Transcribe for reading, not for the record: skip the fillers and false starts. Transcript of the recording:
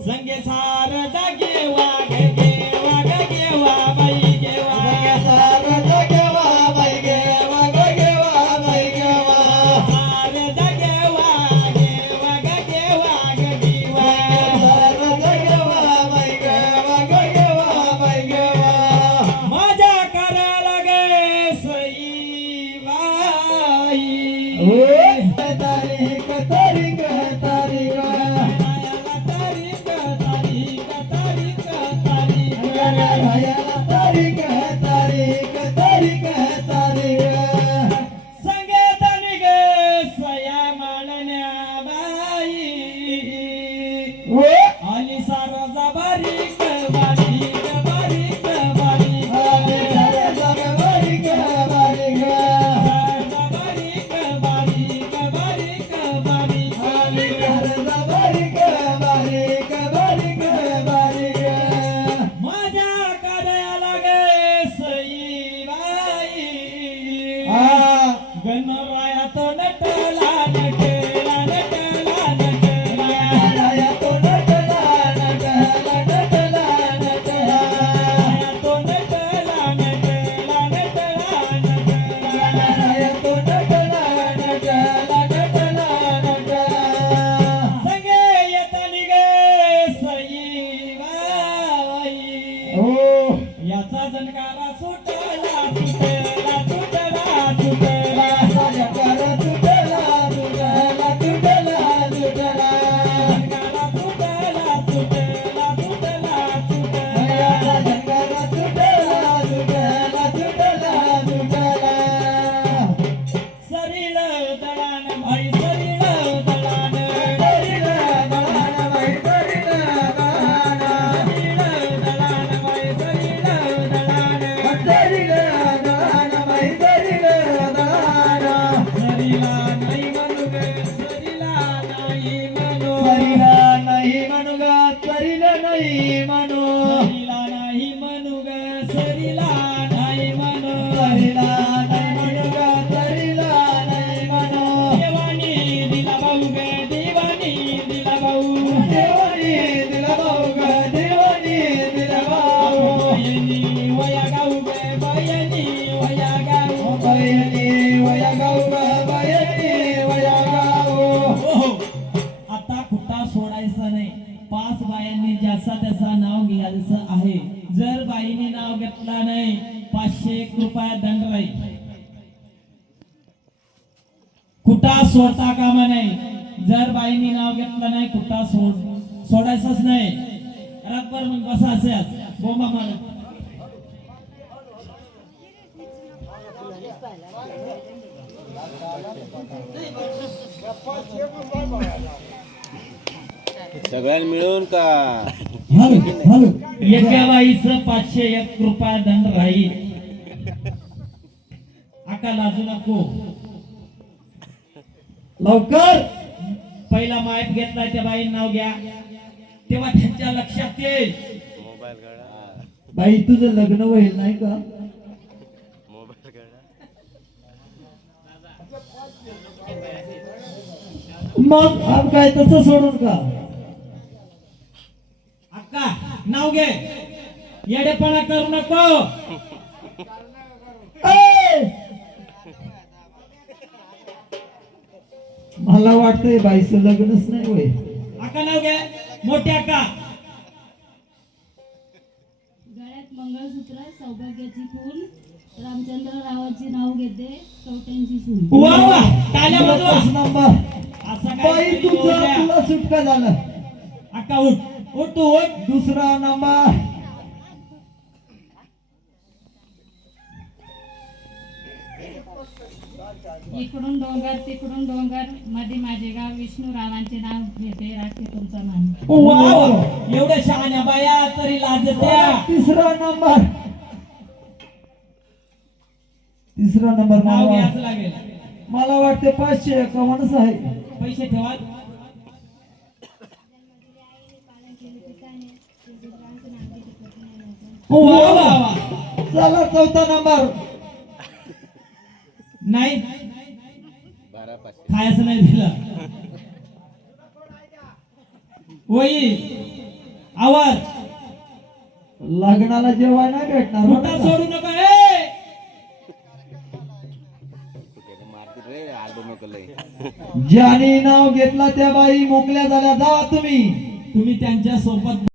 संगे सार जागे वाघ गे वाघ गे वा बाई गे वाघ सार जागे वा बाई गे वाघ गे वा बाई गे वा सार जागे वाघ गे वाघ गे वा सार जागे वा बाई गे वाघ गे वा बाई गे वा मजा करायला गे सई बाई तारीख तारीख तारीख याचा जनकारा सुटला सुटला सुटला सुटला जनकारा सुटला सुटला सुटला सुटला जनकारा सुटला सुटला सुटला सुटला जनकारा सुटला सुटला सुटला सुटला सरील दळान भाई सरील दळान सरील दळान भाई सरील दळान सरील दळान भाई सरील आहे. जर बाईने नाव घेतला नाही 501 रुपया दंड राहील. कुठा सोडता कामा नाही. जर बाईने नाव घेतलं नाही कुठा सोडायचंच नाही. रब्बर मग बसा असेच बोंबा मारत सगळ्यांना मिळून का एका बाईचं 501 रुपया दंड राहील. आका लाजू नको. लवकर पहिला माईक घेतला त्या बाईचं नाव घ्या तेव्हा त्यांच्या लक्षात येईल. बाई तुझं लग्न होईल नाही का? मग आप काय तसं सोडून का? अक्का नाव घे. येडेपणा करू नको. मला वाटतंय बाईचं लग्नच नाही होय. अक्का नाव घे. मोठी अक्का. गळ्यात मंगळसूत्र सौभाग्याची फूल रामचंद्र रावाची नाव घेते कवट्यांची सून. वा वा टाळ्या वाजवा. नंबर असं बाई काय तुला सुटका झाला. अक्का उठ उठ तू उठ. दुसरा नंबर इकडून डोंगर तिकडून डोंगर मध्ये माझे गाव विष्णू रावांचे नाव घेते राखे तुमचा मान. वा एवढ्या शहाण्या बाया तरी लाजत्या. तिसरा नंबर नाव घ्यायचं लागेल. मला वाटते 551 आहे. पैसे ठेवा. चला चौथा नंबर. नाही 12,500. खायचं नाही दिलं. होई आवाज लग्नाला जेवाय नाही भेटणार मोठा बरं का? सोडू नका ए. कुठे मारतील रे आडू नको लय. ज्याने नाव घेतला त्या बाई मोकल्या झाल्या. जा तुम्ही. तुम्ही त्यांच्या सोबत